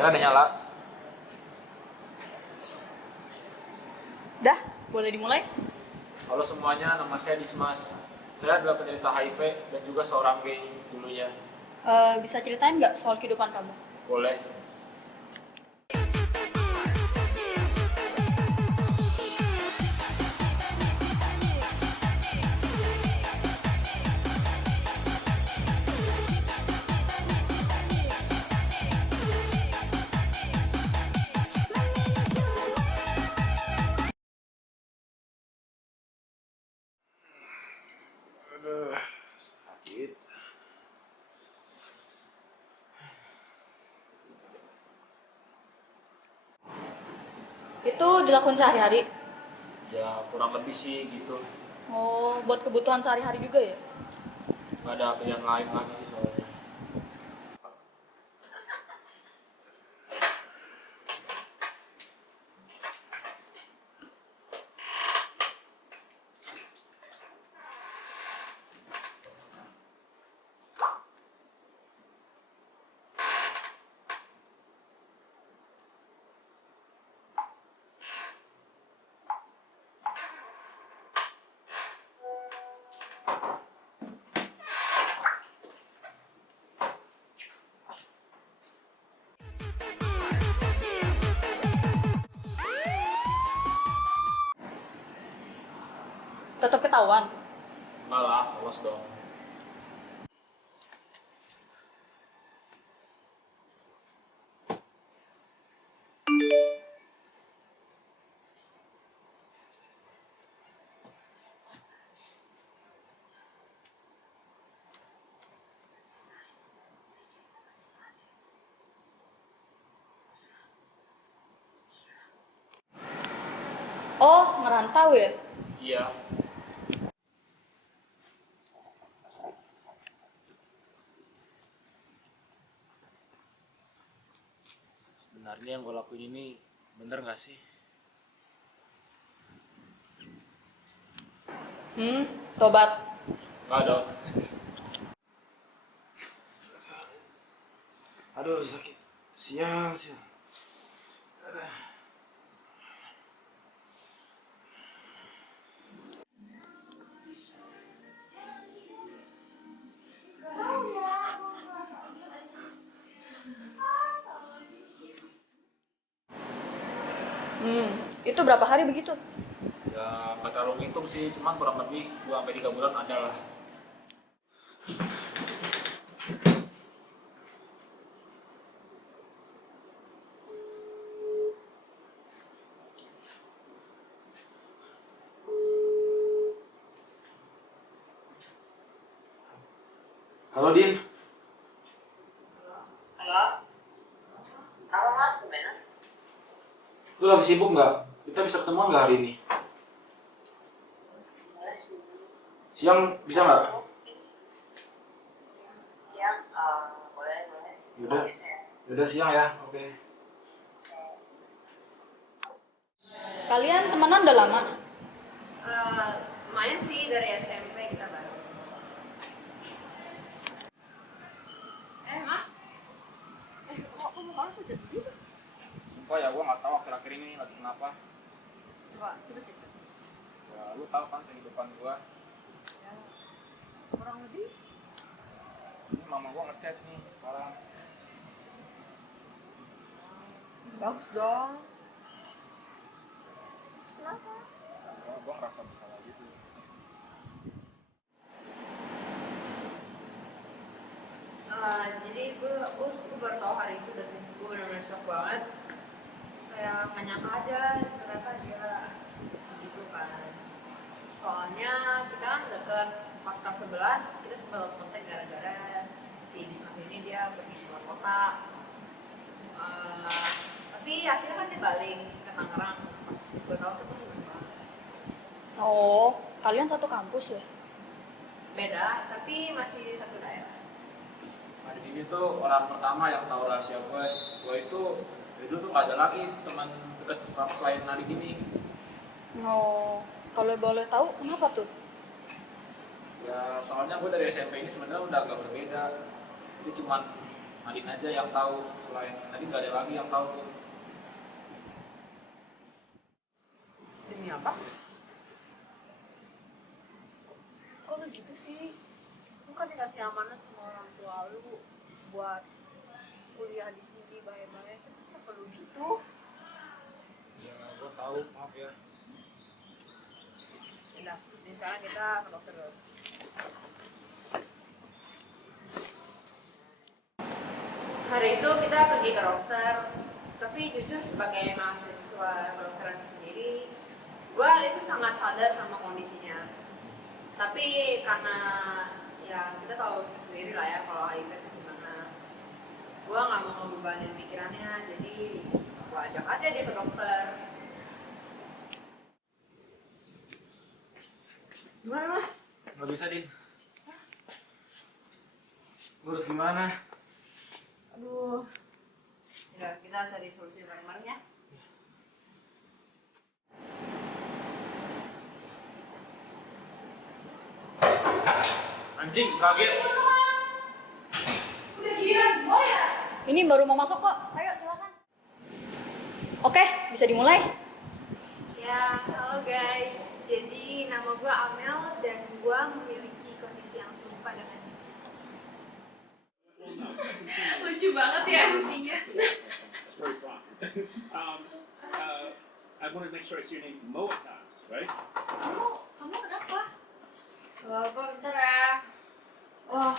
Kamera udah nyala. Dah, boleh dimulai? Halo semuanya, nama saya Dismas. Saya adalah penderita HIV dan juga seorang gay dulunya. Bisa ceritain nggak soal kehidupan kamu? Boleh? Aduh, sakit. Itu dilakukan sehari-hari? Ya kurang lebih sih gitu. Oh, buat kebutuhan sehari-hari juga ya? Gak ada pilihan lain lagi sih soalnya. Tetap ketahuan? Enggak lah, lolos dong. Oh, ngerantau ya? Iya, sebenarnya yang gue lakuin ini bener gak sih? Tobat. Enggak dong. Aduh, sakit. Siang, siang. Aduh. Itu berapa hari begitu? Ya nggak terlalu ngitung sih, cuman kurang lebih 2 sampai 3 bulan ada lah. Halo, Din. Halo? Apa mas, gimana? Lu lagi sibuk nggak? Kita bisa ketemuan nggak hari ini? Boleh sih. Siang bisa nggak? Ya, boleh, boleh. Yaudah, Bisa ya? yaudah siang ya. Oke. Kalian temenan udah lama? Lumayan sih, dari SMP kita bareng. Mas? Kok muka lu pucat gitu? Sumpah ya, gue nggak tahu akhir-akhir ini lagi kenapa. Coba cek. Ya lu tahu kan kehidupan gue. Ya, kurang lebih. Ini mama gue ngechat nih sekarang. Bagus dong. Kenapa? Ya, gue ngerasa bersalah gitu. Jadi gue baru tahu hari itu dan gue benar-benar shock banget. Kayak nggak nyangka aja ternyata dia gitu kan. Soalnya kita kan deket pas kelas 11 kita sempat lost kontak gara-gara si Dismas ini dia pergi keluar kota. Tapi akhirnya kan dia balik ke Tangerang. Pas gue tahu tuh gue seneng banget. Oh, kalian satu kampus ya? Beda tapi masih satu daerah. Hari ini tuh orang pertama yang tahu rahasia gue. Gue itu tuh nggak ada lagi teman dekat selain Nadik ini. Oh, kalau boleh tahu kenapa tuh? Ya soalnya gue dari SMP ini sebenarnya udah agak berbeda. Jadi cuman Nadine aja yang tahu, selain Nadine nggak ada lagi yang tahu tuh. Demi apa? Kok lu gitu sih? Lu kan dikasih amanat sama orang tua lu buat kuliah di sini baik-baik. Kenapa lu gitu? Ya gue tahu, maaf ya. Yaudah, jadi sekarang kita ke dokter dulu. Hari itu kita pergi ke dokter, tapi jujur sebagai mahasiswa kedokteran sendiri, gue itu sangat sadar sama kondisinya. Tapi karena ya kita tahu sendiri lah ya kalau HIV itu gimana, gue nggak mau ngebebanin pikirannya, jadi gue ajak aja dia ke dokter. Gimana mas? Nggak bisa, Din. Gue harus gimana? Aduh, ya kita cari solusi bareng-bareng ya. Anjing, kaget. Udah gila, boy ya? Ini baru mau masuk kok. Ayo silakan. Oke, bisa dimulai. Ya, halo guys. Jadi nama gue Amel dan gue memiliki kondisi yang serupa dengan bisnis. Lucu banget ya musinya. Very fun. I want to make sure I see your name Moataz, right? Kamu kenapa? Gue bentar ya. Wah,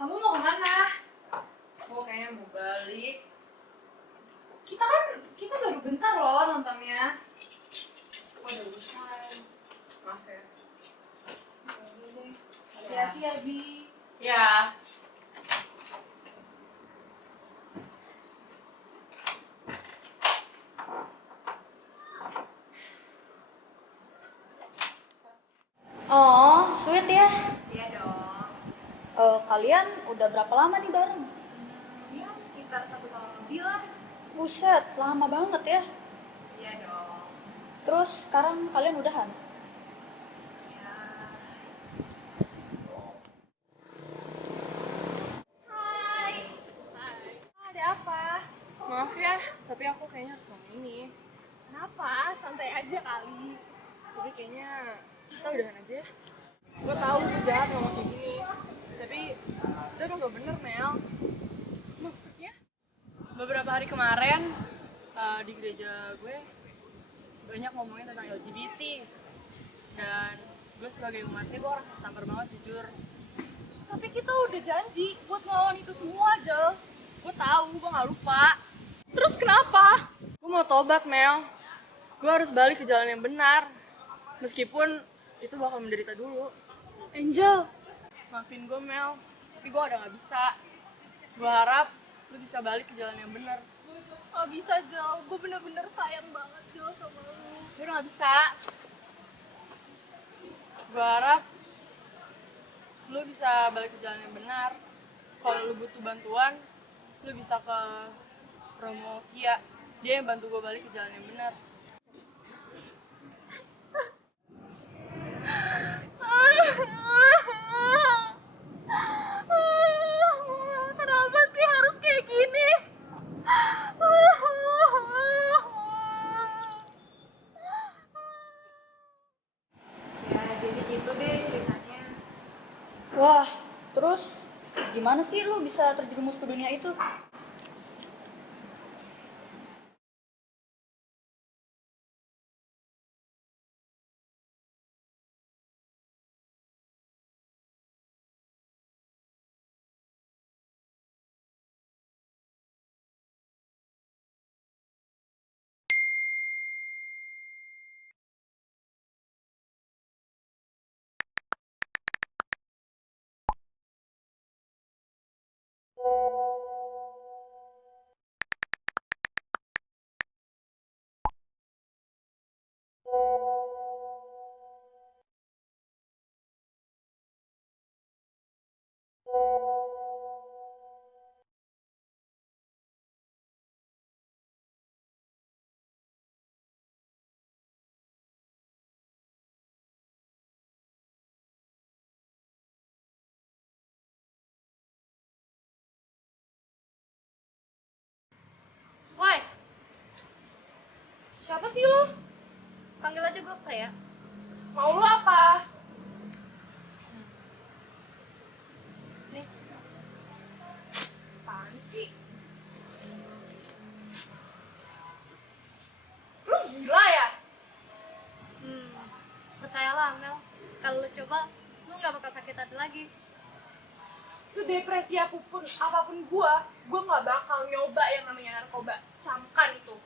kamu mau kemana? Gue kayaknya mau balik. Kita baru bentar loh nontonnya. Gue udah urusan. Maaf ya. Hati-hati ya, Bi. Ya. Oh, sweet ya. Iya dong. Kalian udah berapa lama nih bareng? Ya sekitar 1 tahun lebih lah. Buset, lama banget ya. Iya dong. Terus sekarang kalian udahan? Ya. Hai. Hai. Ada apa? Maaf ya, tapi aku kayaknya harus ngomong ini. Kenapa? Santai aja kali. Jadi kayaknya kita udahan aja ya. Gue tahu gue jahat ngomong kayak gini, tapi itu udah gak bener, Mel. Maksudnya? Beberapa hari kemarin di gereja gue banyak ngomongin tentang LGBT, dan gue sebagai umatnya gue orang sabar banget jujur. Tapi kita udah janji buat ngelawan itu semua, Jel. Gue tahu, gue gak lupa. Terus kenapa? Gue mau tobat, Mel. Gue harus balik ke jalan yang benar, meskipun itu bakal menderita dulu. Angel, Maafin gue, Mel, tapi gue udah gak bisa. Gue harap lu bisa balik ke jalan yang benar. gak bisa, Jel. Gue bener-bener sayang banget, Jel, sama lu. Gue udah gak bisa. Gue harap lu bisa balik ke jalan yang benar. Kalau lu butuh bantuan, lu bisa ke Romo Kia. Dia yang bantu gue balik ke jalan yang benar. Kenapa sih harus kayak gini? Ya, jadi gitu deh ceritanya. Wah, terus gimana sih lu bisa terjerumus ke dunia itu? Siapa sih lo? Panggil aja gue Freya. Mau lo apa? Nih, Apaan sih? Lu gila ya? percayalah Mel. Kalau lo coba, lo gak bakal sakit hati lagi. Sedepresi apapun gua nggak bakal nyoba yang namanya narkoba. Camkan itu.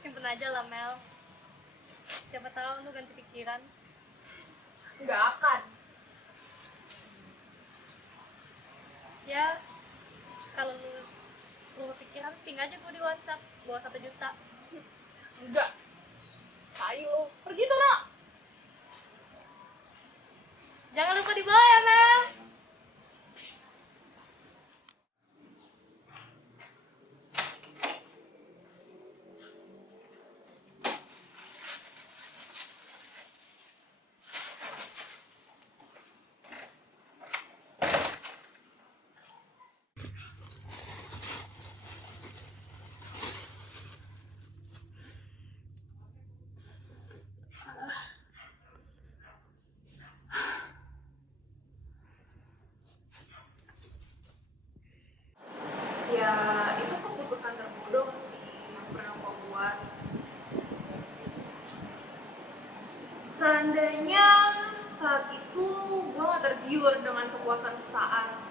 Simpen aja lah Mel. Siapa tahu lo ganti pikiran. Nggak akan. Ya, kalau lo perlu pikiran, ping aja gue di WhatsApp. Bawa 1 juta. Enggak. Tai lo. Pergi sana. Jangan lupa dibawa ya Mel. Ya, itu keputusan terbodoh sih yang pernah gua buat. Seandainya saat itu gua gak tergiur dengan kepuasan sesaat.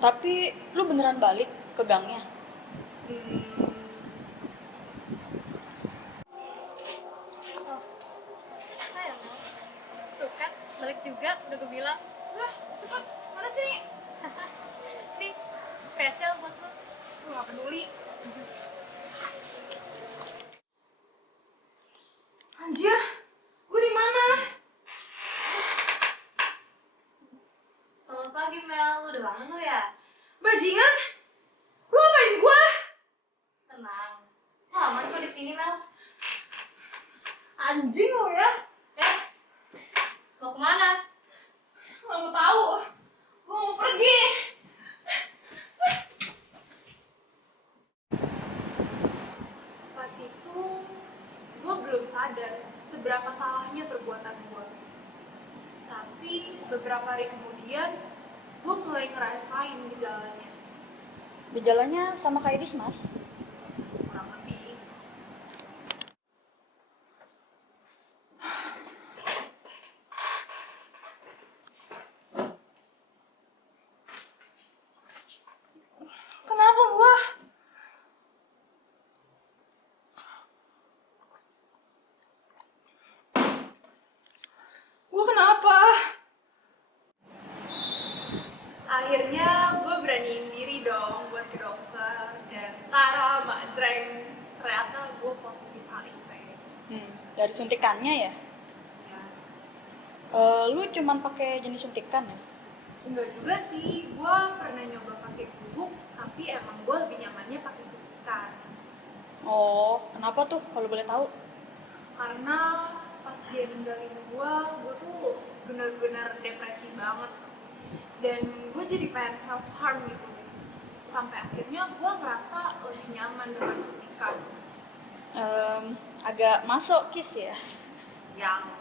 Tapi lu beneran balik ke gangnya? Hmm, Ayo Mel. Tuh kan, balik juga, udah gue bilang. Lah, cepet. Mana sih nih? Nih, spesial buat lo. Gue gak peduli. Anjir, gue di mana? Selamat pagi Mel, lo udah bangun lo ya? Bajingan? Lu apain gue? Tenang, lo aman kok di sini Mel. Anjing lu ya? Yes, mau kemana? Gak mau tahu. Gue mau pergi. Pas itu, gue belum sadar seberapa salahnya perbuatan gue. Tapi beberapa hari kemudian, gue mulai ngerasain gejalanya. Gejalanya sama kayak Dismas. Kurang lebih. Kenapa gua? Gua kenapa? Akhirnya gue beraniin diri dong buat ke dokter dan tara majreng, ternyata gue positif HIV. Dari suntikannya ya? Ya, Lu cuman pakai jenis suntikan ya? enggak juga sih, gue pernah nyoba pakai bubuk, tapi emang gue lebih nyamannya pakai suntikan. Oh, kenapa tuh kalau boleh tahu? Karena pas dia ninggalin gue tuh bener-bener depresi banget. Dan gue jadi pengen self harm gitu. Sampai akhirnya gue ngerasa lebih nyaman dengan suntikan. Agak masokis ya? Yang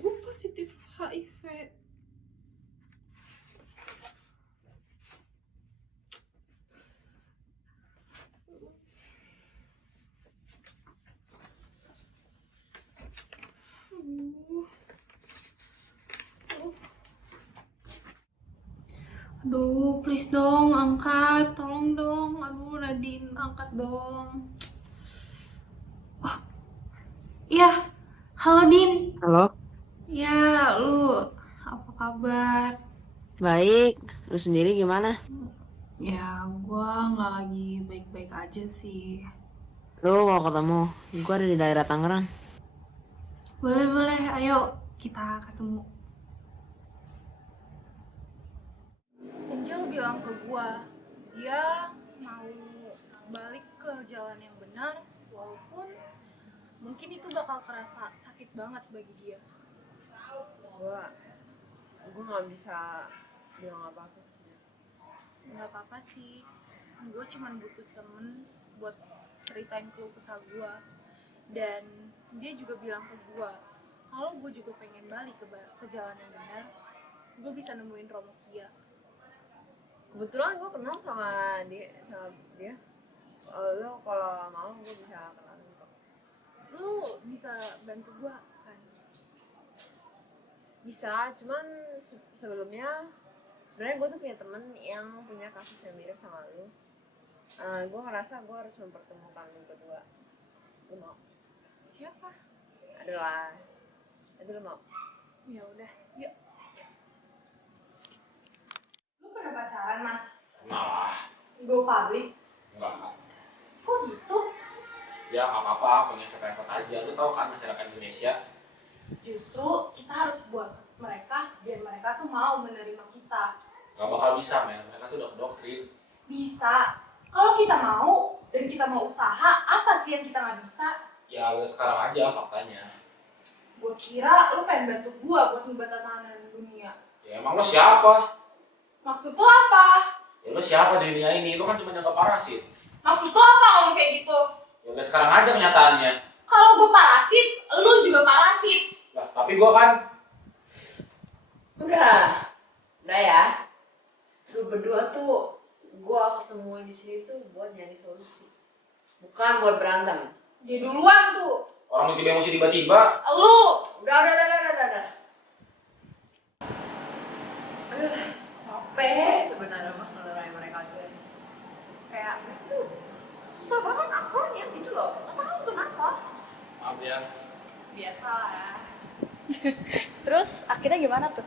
gue positif HIV. Aduh, please dong, angkat, tolong dong. Aduh, Nadine, angkat dong. Oh, iya, Halo Din, Halo, ya lu apa kabar? baik. Lu sendiri gimana? Ya gua nggak lagi baik-baik aja sih. Lu mau ketemu? Gua ada di daerah Tangerang. Boleh, ayo kita ketemu. Angel bilang ke gua, dia mau balik ke jalan yang benar, walaupun mungkin itu bakal kerasa sakit banget bagi dia. Gue nggak bisa bilang apa-apa. Nggak apa-apa sih, gue cuma butuh temen buat ceritain keluh kesah gue. Dan dia juga bilang ke gue, kalau gue juga pengen balik ke jalan yang benar, gue bisa nemuin Romo Kia. Kebetulan gue kenal sama dia. Lo kalau mau gue bisa kenalin kok. Lu bisa bantu gue kan? Bisa, cuman sebelumnya sebenarnya gue tuh punya temen yang punya kasus yang mirip sama lu. Gue ngerasa gue harus mempertemukan lu berdua. Lu mau? Siapa? Adalah, tapi lu mau? Ya udah, yuk. Lu pernah pacaran, Mas? Nah, Go public? enggak. Kok gitu? Ya nggak apa-apa, pengen private aja. Lu tau kan masyarakat Indonesia. Justru kita harus buat mereka biar mereka tuh mau menerima kita. Gak bakal bisa, men. Mereka tuh udah kedoktrin. Bisa. Kalau kita mau dan kita mau usaha, apa sih yang kita nggak bisa? Ya lu sekarang aja faktanya. Gue kira lu pengen bantu gue buat ngubah tatanan dunia. Ya emang lu siapa? Maksud lu apa? Ya lu siapa di dunia ini? Lu kan cuma jaga parasit. Maksud lu apa ngomong kayak gitu? Ya udah sekarang aja kenyataannya. Kalau gue parasit, lu juga parasit. Lah, tapi gua kan Udah ya. Lu berdua tuh gue ketemu di sini tuh buat nyari solusi, bukan buat berantem. Dia duluan tuh. orang tiba emosi tiba-tiba. Lu. Udah. Aduh, capek sebenarnya mah ngelerain mereka aja. Kayak mereka tuh susah banget akurnya gitu loh. Nggak tahu kenapa. Maaf ya. Biasa lah. Terus akhirnya gimana tuh?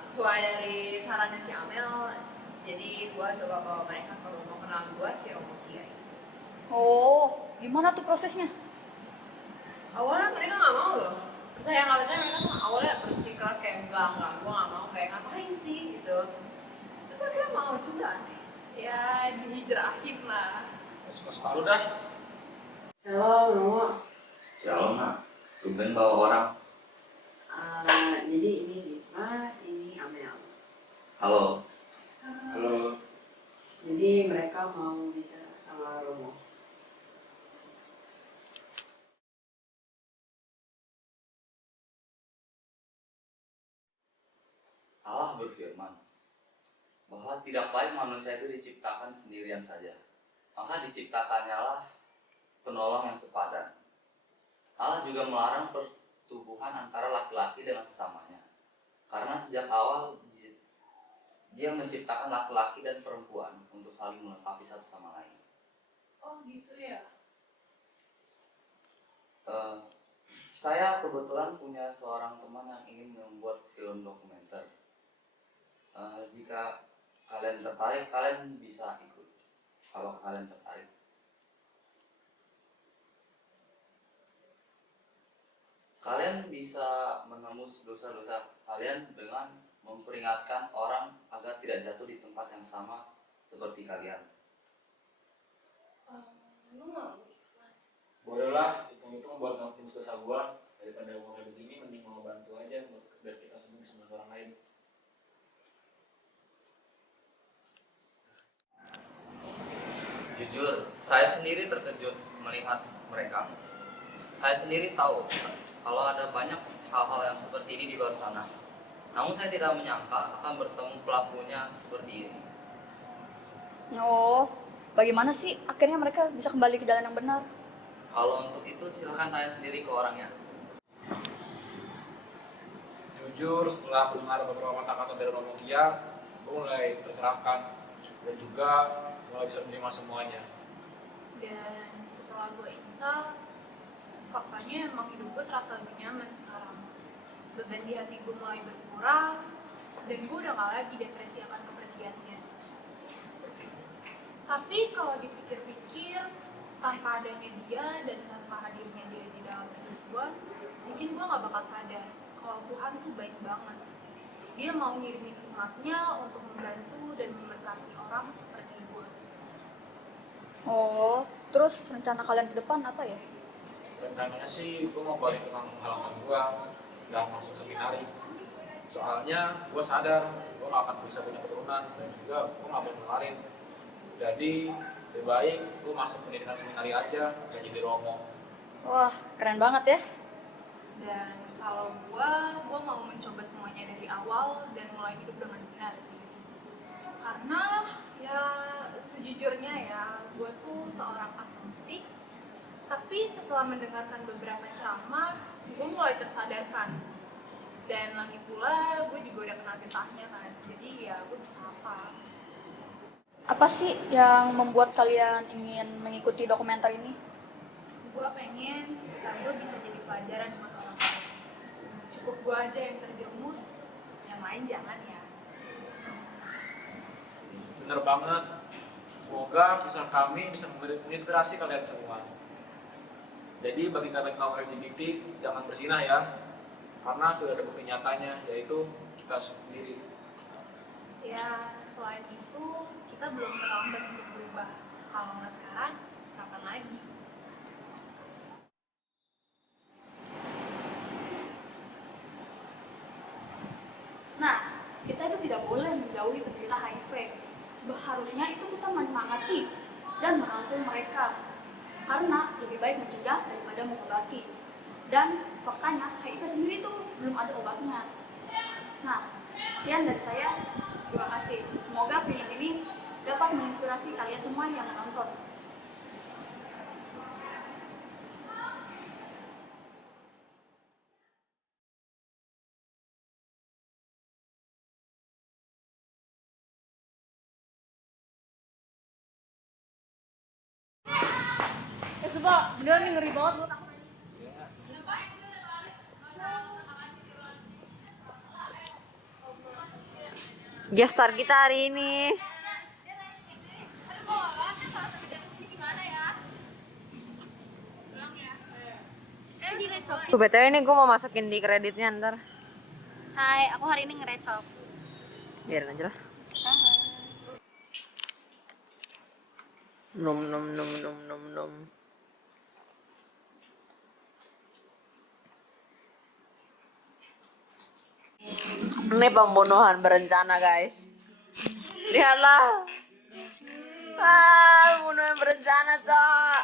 Sesuai dari sarannya si Amel, jadi gua coba bawa mereka ke rumah kenalan gua si Romo Kia. Oh, gimana tuh prosesnya? Awalnya mereka nggak mau loh. Percaya nggak percaya mereka tuh awalnya bersikeras kayak enggak, gua nggak mau, kayak ngapain sih gitu. Tapi akhirnya mau juga nih. Ya dihijrahin lah. Suka-suka lu dah. Shalom, Romo. Shalom, Mak. Tumben bawa orang. Jadi ini Dismas, ini Amel. Halo. Halo. Jadi mereka mau bicara sama Romo. Allah berfirman bahwa tidak lain manusia itu diciptakan sendirian saja. Maka diciptakannya lah penolong yang sepadan. Allah juga melarang persetubuhan antara laki-laki dengan sesamanya. Karena sejak awal Dia menciptakan laki-laki dan perempuan untuk saling melengkapi satu sama lain. Oh gitu ya. Saya kebetulan punya seorang teman yang ingin membuat film dokumenter. Jika kalian tertarik, kalian bisa ikut. Kalau kalian tertarik. Kalian bisa menembus dosa-dosa kalian dengan memperingatkan orang agar tidak jatuh di tempat yang sama seperti kalian. Lu mau ikhlas? Bolehlah, hitung-hitung buat ngampus dosa gua. Daripada gua kayak begini, mending mau bantu aja buat biar kita sembuh sama orang lain. Jujur, saya sendiri terkejut melihat mereka. Saya sendiri tahu kalau ada banyak hal-hal yang seperti ini di luar sana. Namun saya tidak menyangka akan bertemu pelakunya seperti ini. Oh, bagaimana sih akhirnya mereka bisa kembali ke jalan yang benar? Kalau untuk itu silahkan tanya sendiri ke orangnya. Jujur, setelah mendengar beberapa kata-kata dari Romo Kia, gue mulai tercerahkan dan juga mulai bisa menerima semuanya. Dan setelah gue insaf, faktanya emang hidup gue terasa lebih nyaman sekarang. Beban di hati gue mulai berkurang, dan gue udah gak lagi depresi akan kepergiannya. Tapi kalau dipikir-pikir, tanpa adanya dia dan tanpa hadirnya dia di dalam hidup gue, mungkin gue gak bakal sadar kalau Tuhan tuh baik banget. Dia mau ngirimin umatnya untuk membantu dan memberkati orang seperti gue. Oh, terus rencana kalian ke depan apa ya? Rencananya sih gue mau balik ke kampung halaman gue dan masuk seminari. Soalnya gue sadar gue gak akan bisa punya keturunan dan juga gue gak mau nularin. Jadi lebih baik gue masuk pendidikan seminari aja dan jadi romo. Wah, keren banget ya. Dan kalau gue mau mencoba semuanya dari awal dan mulai hidup dengan benar sih. Karena ya sejujurnya ya, gue tuh seorang agnostik. Tapi setelah mendengarkan beberapa ceramah, gue mulai tersadarkan. Dan lagi pula gue juga udah kenal getahnya kan, jadi ya gue bisa apa. Apa sih yang membuat kalian ingin mengikuti dokumenter ini? Gue pengen kisah gue bisa jadi pelajaran buat orang lain. Cukup gue aja yang terjerumus, yang lain jangan ya. Bener banget. Semoga kisah kami bisa menginspirasi kalian semua. Jadi bagi kalian kaum LGBT, jangan berzinah ya. Karena sudah ada bukti nyatanya, yaitu kita sendiri. Ya, selain itu, kita belum terlambat untuk berubah. Kalau nggak sekarang, kapan lagi? Nah, kita itu tidak boleh menjauhi penderita HIV. Seharusnya itu kita menyemangati dan merangkul mereka. Karena lebih baik mencegah daripada mengobati. Dan faktanya HIV sendiri tuh belum ada obatnya. Nah, sekian dari saya. Terima kasih. Semoga film ini dapat menginspirasi kalian semua yang menonton. Sumpah, beneran nih ngeri banget buat aku. Guest star kita hari ini. BTW ini gue mau masukin di kreditnya ntar. Hai, aku hari ini ngerecop. Biarin aja lah. Nom nom nom nom nom nom. Ini pembunuhan berencana guys. Lihatlah. Pembunuhan berencana cok.